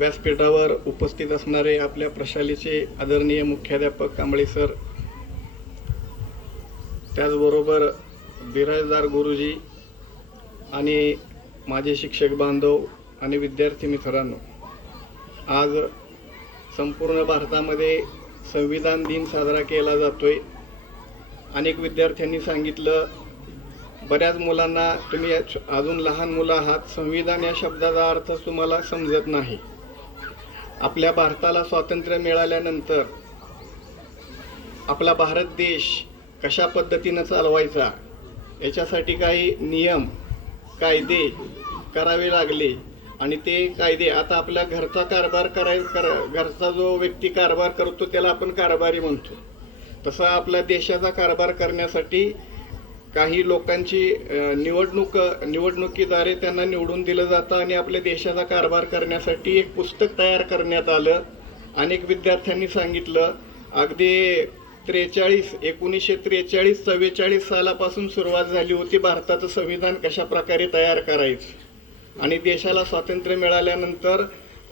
व्यासपीठावर उपस्थित असणारे आपल्या प्रशालेचे आदरणीय मुख्याध्यापक कांबळे सर, त्याचबरोबर बिराजदार गुरुजी आणि माझे शिक्षक बांधव आणि विद्यार्थी मित्रांनो, आज संपूर्ण भारतामध्ये संविधान दिन साजरा केला जातोय। अनेक विद्यार्थ्यांनी सांगितलं, बऱ्याच मुलांना तुम्ही अजून लहान मुलं आहात, संविधान या शब्दाचा अर्थ तुम्हाला समजत नाही। आपल्या भारताला स्वातंत्र्य मिळाल्यानंतर आपला भारत देश कशा पद्धतीने चालवायचा याच्यासाठी काही नियम कायदे करावे लागले आणि ते कायदे आता आपल्या घरचा कारभार घरचा जो व्यक्ती कारभार करतो त्याला आपण कारभारी म्हणतो। तसा आपल्या देशाचा कारभार करण्यासाठी काही लोकांची निवडणुकीद्वारे त्यांना निवडून दिलं जातं आणि आपल्या देशाचा कारभार करण्यासाठी एक पुस्तक तयार करण्यात आलं। अनेक विद्यार्थ्यांनी सांगितलं, अगदी 1943-44 सालापासून सुरुवात झाली होती भारताचं संविधान कशा प्रकारे तयार करायचं आणि देशाला स्वातंत्र्य मिळाल्यानंतर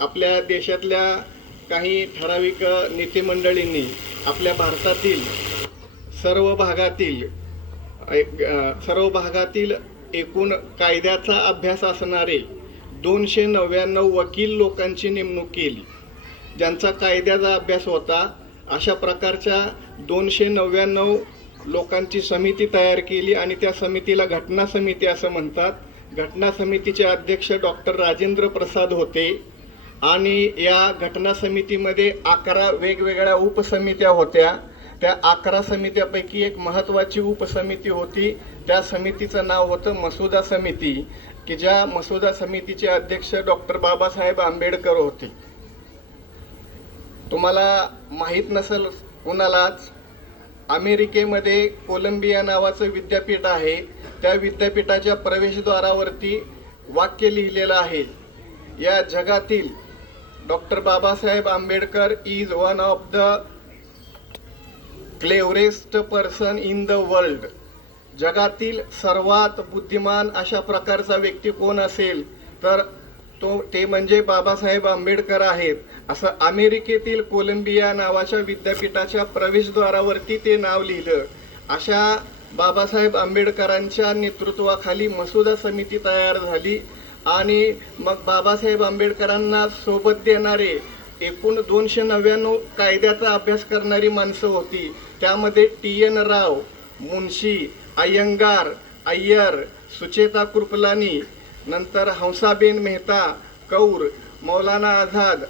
आपल्या देशातल्या काही ठराविक नेतेमंडळींनी आपल्या भारतातील सर्व भागातील एकूण कायद्याचा अभ्यास असणारे 299 वकील लोकांची नेमणूक केली, ज्यांचा कायद्याचा अभ्यास होता। अशा प्रकारच्या 299 लोकांची समिती तयार केली आणि त्या समितीला घटना समिती असं म्हणतात। घटना समितीचे अध्यक्ष डॉक्टर राजेंद्र प्रसाद होते आणि या घटना समितीमध्ये 11 वेगवेगळ्या उपसमित्या होत्या। त्या 11 समित्यापैकी एक महत्त्वाची उपसमिती होती, त्या समितीचं नाव होतं मसुदा समिती, की ज्या मसुदा समितीचे अध्यक्ष डॉक्टर बाबासाहेब आंबेडकर होते। तुम्हाला माहीत नसेल कुणालाच, अमेरिकेमध्ये कोलंबिया नावाचं विद्यापीठ आहे, त्या विद्यापीठाच्या प्रवेशद्वारावरती वाक्य लिहिलेलं आहे, या जगातील doctor Babasaheb Ambedkar is one of the cleverest person in the world. जगातील सर्वात बुद्धिमान अशा प्रकारचा व्यक्ती कोण असेल तर ते म्हणजे बाबासाहेब आंबेडकर आहेत, असं अमेरिकेतील कोलंबिया नावाच्या विद्यापीठाच्या प्रवेशद्वारावरती ते नाव लिहिलं। अशा बाबासाहेब आंबेडकरांच्या नेतृत्वाखाली मसुदा समिती तयार झाली आणि मग बाबासाहेब आंबेडकरांना सोबत देणारे एकूण 299 कायद्याचा अभ्यास करणारी माणसं होती। त्यामध्ये TN राव, मुन्शी, अय्यंगार, अय्यर, सुचेता कृपलानी, नंतर हंसाबेन मेहता, कौर, मौलाना आझाद